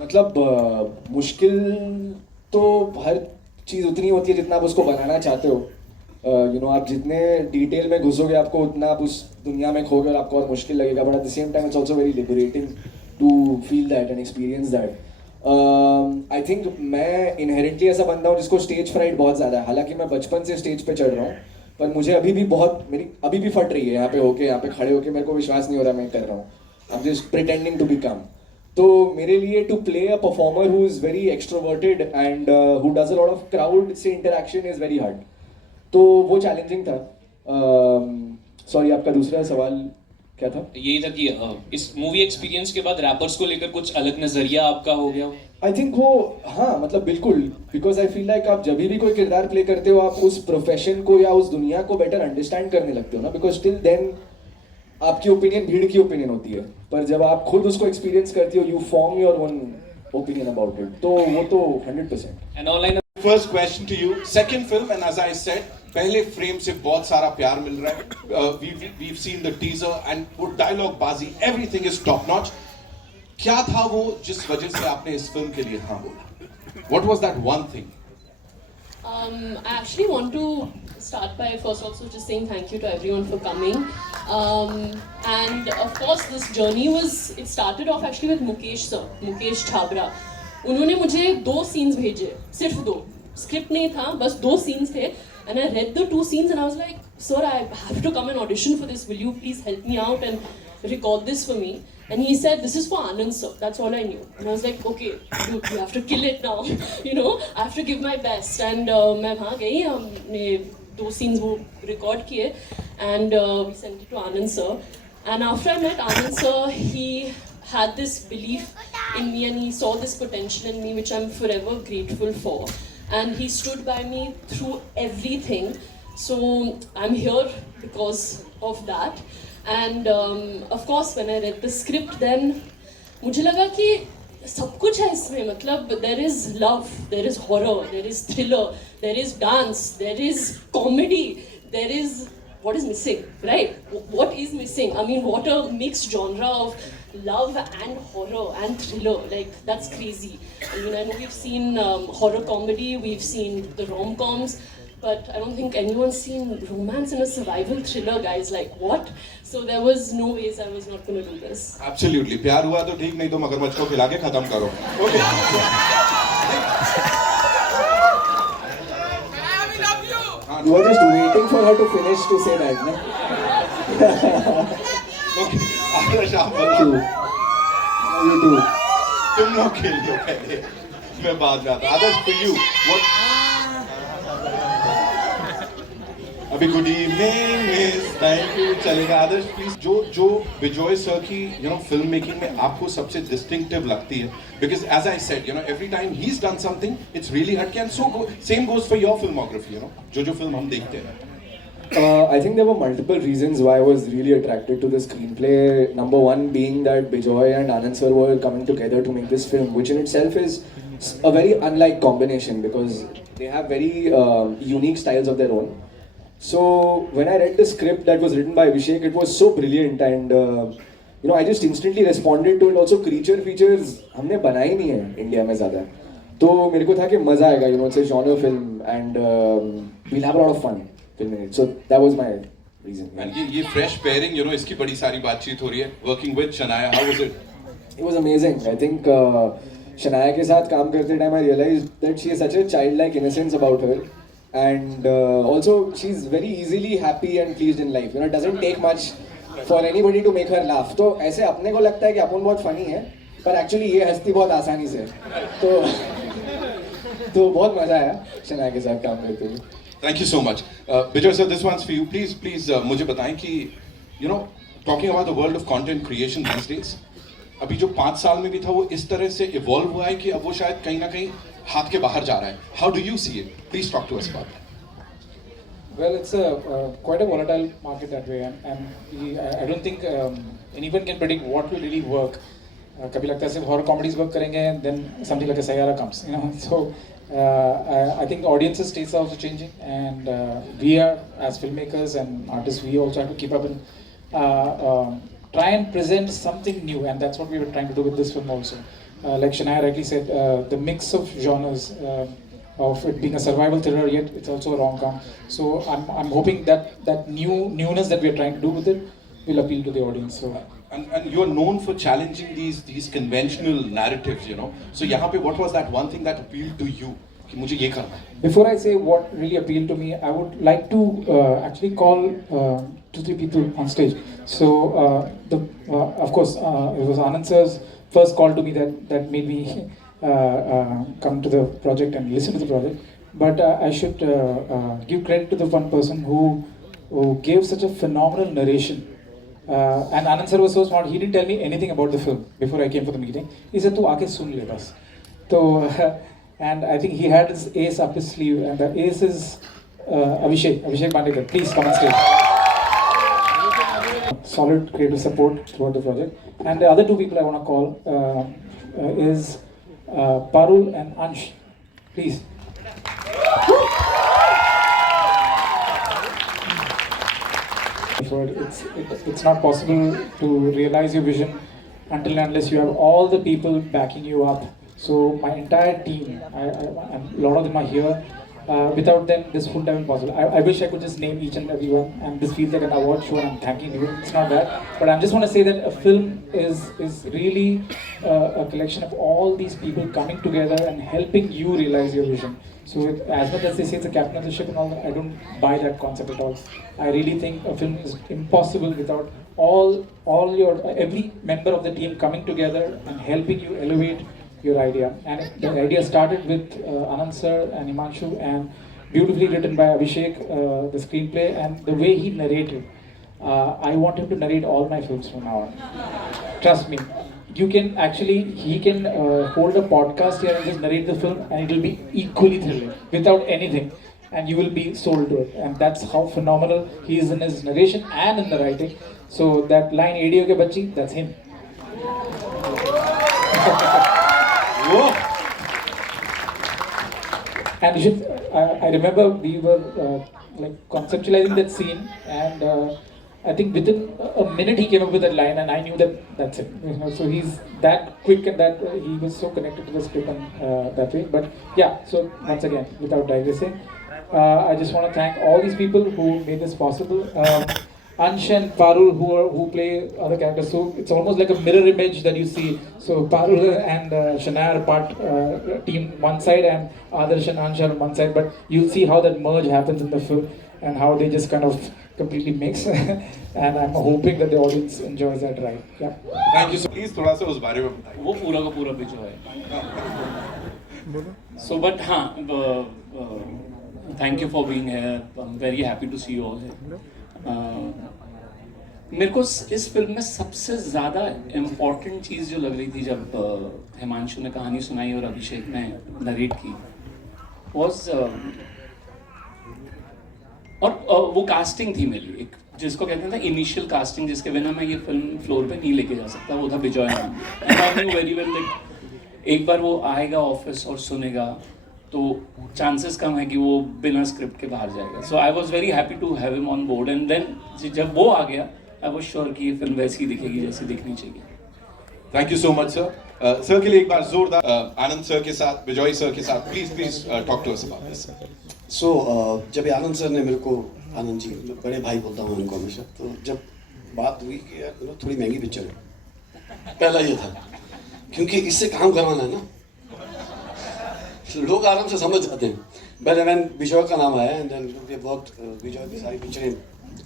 मतलब मुश्किल तो हर चीज़ उतनी होती है जितना आप उसको बनाना चाहते हो। आप जितने डिटेल में घुसोगे आपको उतना आप उस दुनिया में खोगे और आपको और मुश्किल लगेगा, but at the same time it's also very liberating to feel that and experience that. I think मैं इनहेरेंटली ऐसा बंदा हूँ जिसको स्टेज फ्राइट बहुत ज़्यादा है। हालांकि मैं बचपन से स्टेज पे चढ़ रहा हूँ, पर मुझे अभी भी बहुत, मेरी अभी भी फट रही है यहाँ पे होके, यहाँ पे खड़े होके मेरे को विश्वास नहीं हो रहा मैं कर रहा हूँ। I am just pretending to be calm. तो मेरे लिए to play a performer who is very extroverted and who does a lot of crowd से इंटरेक्शन इज़ वेरी हार्ड। तो वो चैलेंजिंग था। सॉरी, आपका दूसरा सवाल क्या था? यही था कि इस मूवी एक्सपीरियंस के बाद रैपर्स को लेकर कुछ अलग नजरिया आपका हो गया हो? आई थिंक वो, हाँ मतलब बिल्कुल, बिकॉज आई फील लाइक आप जब भी कोई किरदार प्ले करते हो आप उस प्रोफेशन को या उस दुनिया को बेटर अंडरस्टैंड करने लगते हो ना, बिकॉज टिल देन आपकी ओपिनियन भीड़ की ओपिनियन होती है, पर जब आप खुद उसको एक्सपीरियंस करती हो you form your own opinion about it, तो वो तो 100%। And online first question to you, second film and as I said पहले फ्रेम से बहुत सारा प्यार मिल रहा है। We've seen the teaser and वो डायलॉग बाजी एवरीथिंग इज टॉप नॉच। क्या था वो जिस वजह से आपने इस फिल्म के लिए हाँ बोला? What was that one thing? I actually want to start by first also just saying thank you to everyone for coming. And of course this journey it started off actually with Mukesh sir, Mukesh Chhabra. उन्होंने मुझे 2 scenes भेजे, सिर्फ 2, script नहीं था, बस 2 scenes थे, and I read the 2 scenes and I was like, sir, I have to come and audition for this, will you please help me out and record this for me? And he said, this is for Anand sir. That's all I knew. And I was like, okay, dude, you have to kill it now. I have to give my best. And मैं वहाँ गई, हमने 2 scenes वो record किए, and we sent it to Anand sir. And after I met Anand sir, he had this belief in me and he saw this potential in me, which I'm forever grateful for. And he stood by me through everything. So I'm here because of that. And of course when I read the script then मुझे लगा कि सब कुछ है इसमें, मतलब there is love, there is horror, there is thriller, there is dance, there is comedy, there is what is missing, right? What is missing? I mean, what a mixed genre of love and horror and thriller, like that's crazy. I mean, I know we've seen horror comedy, we've seen the rom-coms, but I don't think anyone's seen romance in a survival thriller, guys. Like what? So there was no ways I was not going to do this. Absolutely. प्यार हुआ तो ठीक, नहीं तो मगरमच्छ को खिला के खत्म करो. Okay. You were just waiting for her to finish to say that, no? Okay. आदर्श आप Thank you. बताओ. You too. तुम लोग खेल लो पहले, मैं बाद में आता. Adarsh for you, what? अभी good evening miss, thank you, चलेगा. आदर्श प्लीज, जो बिजॉय सर की फिल्म मेकिंग में आपको सबसे डिस्टिंक्टिव लगती है, because as I said every time he is done something it's really हटके, and so same goes for your filmography. जो फिल्म हम देखते हैं. I think there were multiple reasons why I was really attracted to the screenplay. Number one being that Bijoy and Anand sir were coming together to make this film, which in itself is a very unlike combination because they have very unique styles of their own. So when I read the script that was written by Abhishek, it was so brilliant and I just instantly responded to it. Also creature features हमने बनाई नहीं है India में ज़्यादा, तो मेरे को था कि मज़ा आएगा, it's a genre film and we'll have a lot of fun filming it. So that was my reason. And ये fresh pairing, इसकी बड़ी सारी बातचीत हो रही है. Working with Shania, how was it? It was amazing. I think Shania के साथ काम करते time I realized that she has such a childlike innocence about her. And also she's very easily happy and pleased in life. It doesn't take much for anybody to make her laugh. तो ऐसे अपने को लगता है कि अपन बहुत funny है, पर actually ये हंसती बहुत आसानी से. तो बहुत मजा आया शनाया के साथ काम करते हुए. Thank you so much. Bijoy sir, this one's for you. Please मुझे बताएं कि talking about the world of content creation these days, अभी जो 5 साल में भी था वो इस तरह से evolve हुआ है कि अब वो शायद कहीं ना कहीं हाथ के बाहर जा रहा है. How do you see it? Please talk to us about that. Well, it's quite a volatile market that way, and I don't think anyone can predict what will really work. कभी लगता है सिर्फ horror comedies work करेंगे, and then something like a Sayyara comes, So I think audiences' tastes are also changing, and we are as filmmakers and artists, we also have to keep up in try and present something new, and that's what we were trying to do with this film also. Like Shania rightly said, the mix of genres, of it being a survival thriller, yet it's also a rom-com. So I'm hoping that that newness that we are trying to do with it will appeal to the audience. So. And you're known for challenging these conventional narratives, you know. So यहाँ पे what was that one thing that appealed to you? कि मुझे ये करना है. Before I say what really appealed to me, I would like to actually call 2-3 people on stage. So of course it was Anand sir's first call to me that made me come to the project and listen to the project. But I should give credit to the one person who gave such a phenomenal narration. And Anand sir was so smart, he didn't tell me anything about the film before I came for the meeting. He said, "Tu aake sun le bas." So, and I think he had his ace up his sleeve, and the ace is Abhishek Bandekar. Please come on stage. Solid creative support throughout the project. And the other two people I want to call is Parul and Ansh. Please. It's not possible to realize your vision until and unless you have all the people backing you up. So my entire team, a lot of them are here. Without them, this wouldn't have been possible. I wish I could just name each and every one, and this feels like an award show and I'm thanking you. It's not that. But I just want to say that a film is really a collection of all these people coming together and helping you realize your vision. So as much as they say it's a captain of the ship and all that, I don't buy that concept at all. I really think a film is impossible without every member of the team coming together and helping you elevate your idea. And the idea started with Anand sir and Himanshu, and beautifully written by Abhishek, the screenplay, and the way he narrated. I want him to narrate all my films from now on. Trust me. He can hold a podcast here and just narrate the film, and it will be equally thrilling without anything, and you will be sold to it. And that's how phenomenal he is in his narration and in the writing. So that line "ADO ke bachchi," that's him. And you should, I remember we were conceptualizing that scene, and I think within a minute he came up with that line, and I knew that that's it. You know, so he's that quick, and that he was so connected to the script and that way. But yeah, so once again, without digressing, I just want to thank all these people who made this possible. Ansh and Parul who play other characters, so it's almost like a mirror image that you see. So Parul and Shania are part team one side, and Adarsh and Ansh are on one side, but you'll see how that merge happens in the film and how they just kind of completely mix. And I'm hoping that the audience enjoys that ride. Yeah. Thank you. So please थोड़ा सा उस बारे में बताइए. वो पूरा का पूरा बिजो है. So but हाँ, thank you for being here. I'm very happy to see you all here. मेरे को इस फिल्म में सबसे ज़्यादा इम्पोर्टेंट चीज़ जो लग रही थी जब हिमांशु ने कहानी सुनाई और अभिषेक ने नरेट की वॉज और वो कास्टिंग थी मेरी, एक जिसको कहते हैं इनिशियल कास्टिंग, जिसके बिना मैं ये फिल्म फ्लोर पे नहीं लेके जा सकता, वो था बिजॉय नाम. And I knew very well like एक बार वो आएगा ऑफिस और सुनेगा तो चांसेस कम है कि वो बिना स्क्रिप्ट के बाहर जाएगा. So I was very happy to have him on board, and then जब वो आ गया आई वॉज श्योर कि ये फिल्म वैसी दिखेगी जैसी दिखनी चाहिए. Thank you so much sir. Sir के लिए एक बार जोरदार आनंद सर के साथ, बिजॉय सर के साथ please talk to us about this. So जब आनंद सर ने मेरे को, आनंद जी बड़े भाई बोलता हूँ उनको हमेशा, तो जब बात हुई कि यार थोड़ी महंगी पिक्चर है, पहला ये था क्योंकि इससे काम करवाना है ना, लोग आराम से समझ जाते हैं. बट व्हेन विजय का नाम आया एंड देन वी वर्कड, विजय की सारी पिक्चरें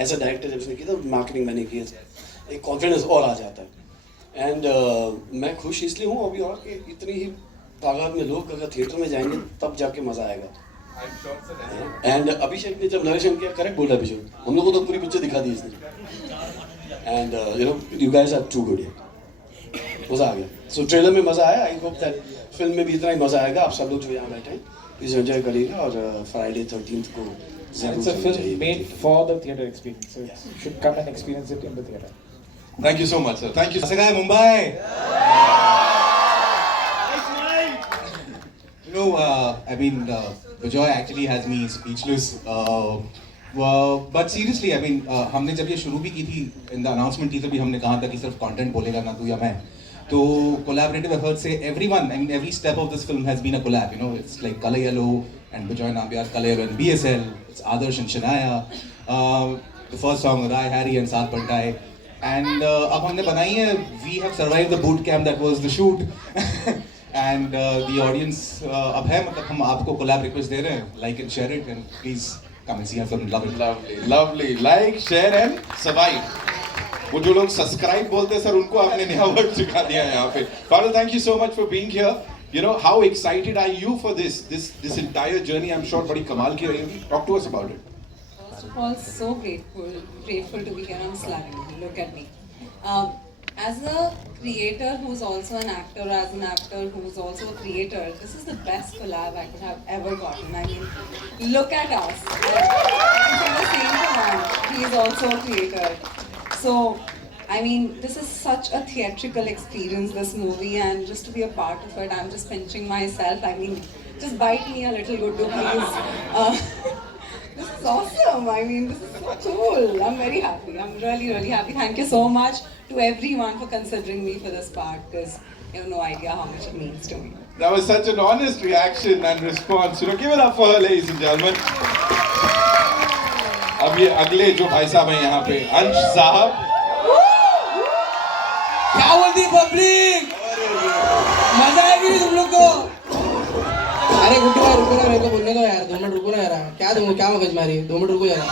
एज अ डायरेक्टर जब उसने की तो मार्केटिंग मैंने की, एक कॉन्फिडेंस और आ जाता है. एंड मैं खुश इसलिए हूँ अभी और कि इतनी ही तादाद में लोग अगर थिएटर में जाएंगे तब जाके मज़ा आएगा. एंड अभिषेक ने जब नरेशन किया, करेक्ट बोला विजय, हम लोगों को तो पूरी पिक्चर दिखा दी इसने. And you know you guys are too good. मज़ा आ गया. सो ट्रेलर में मज़ा आया. आई होप दैट फिल्म में भी इतना ही मज़ा आएगा. आप सब लोग जो यहाँ बैठे हैं प्लीज एंजॉय करिएगा, और फ्राइडे 13th को It's a film made for the theatre experience, so you should come and experience it in the theatre. Thank you so much sir. Thank you. Sagai Mumbai. You know, I mean, Bijoy actually has me speechless. But seriously I mean हमने जब ये शुरू भी की थी in the announcement की तभी हमने कहा था कि सिर्फ कंटेंट बोलेगा ना तू या मैं तो कोलैबोरेटिव एफर्ट से everyone I mean every step of this film has been a collab you know it's like colour yellow and Bijoy Nambiar colour yellow and BSL it's Adarsh and Shanaya the first song राय हैरी and साथ पंटाए and अब हमने बनाई है we have survived the boot camp that was the shoot and the audience अब है मतलब हम आपको कोलैब रिक्वेस्ट दे रहे हैं like and share it and please come and see our film. Love it. Lovely, lovely. Like, share and survive. वो जो लोग सब्सक्राइब बोलते हैं सर उनको आपने नया वर्ड सिखा दिया है यहाँ पे. Farrell, thank you so much for being here. You know, how excited are you for this entire journey? I'm sure बड़ी कमाल की रही होगी. Talk to us about it. First of all, so grateful to be here on Slavin. Look at me. As a creator who's also an actor, as an actor who's also a creator, this is the best collab I could have ever gotten. I mean, look at us. I'm from the same band. He is also a creator. So, I mean, this is such a theatrical experience, this movie, and just to be a part of it, I'm just pinching myself. I mean, just bite me a little good, please. This is awesome. I mean, this is so cool. I'm very happy. I'm really, really happy. Thank you so much to everyone for considering me for this part because you have no idea how much it means to me. That was such an honest reaction and response. You know, give it up for her, ladies and gentlemen. अब ये अगले जो भाई साहब हैं यहाँ पे अंश साहब. क्या बोलती पब्लिक मजा आएगी नहीं तुम लोग को अरे गुड्डू भाई रुको ना मेरे को बोलने दो यार 2 मिनट रुको ना यार क्या मगज मारी 2 मिनट रुको यार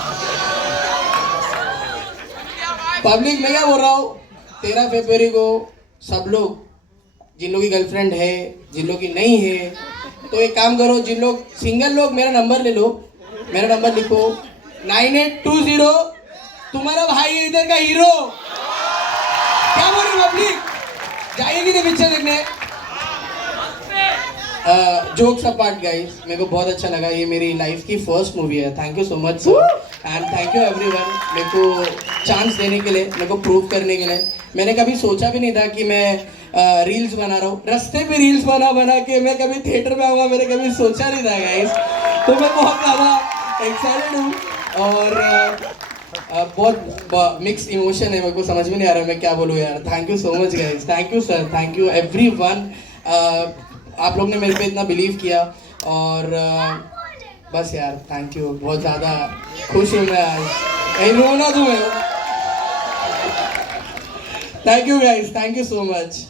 पब्लिक मैं क्या बोल रहा हूँ 13 फरवरी को सब लोग जिन लोग की गर्लफ्रेंड है जिन लोग की नहीं है तो एक काम करो जिन लोग सिंगल लोग मेरा नंबर ले लो मेरा नंबर लिखो 9820 तुम्हारा भाई है इधर का हीरो क्या बोल रहे पब्लिक जाइएगी नहीं पिक्चर देखने जोक्स अपार्ट गाइस मेरे को बहुत अच्छा लगा ये मेरी लाइफ की फर्स्ट मूवी है thank you so much sir and thank you everyone मेरे को चांस देने के लिए मेरे को प्रूव करने के लिए मैंने कभी सोचा भी नहीं था कि मैं रील्स बना रहा हूँ रास्ते पे रील्स बना के मैं कभी थिएटर में आऊँगा मैंने कभी सोचा नहीं था गाइस तो मैं बहुत ज़्यादा एक्साइटेड हूँ और बहुत मिक्स इमोशन है मेरे को समझ में नहीं आ रहा मैं क्या बोलूँ यार thank you so much guys thank you sir thank you everyone आप लोग ने मेरे पे इतना बिलीव किया और बस यार थैंक यू बहुत ज़्यादा खुश हूँ मैं आज कहीं रोना दूँ मैं thank you guys thank you so much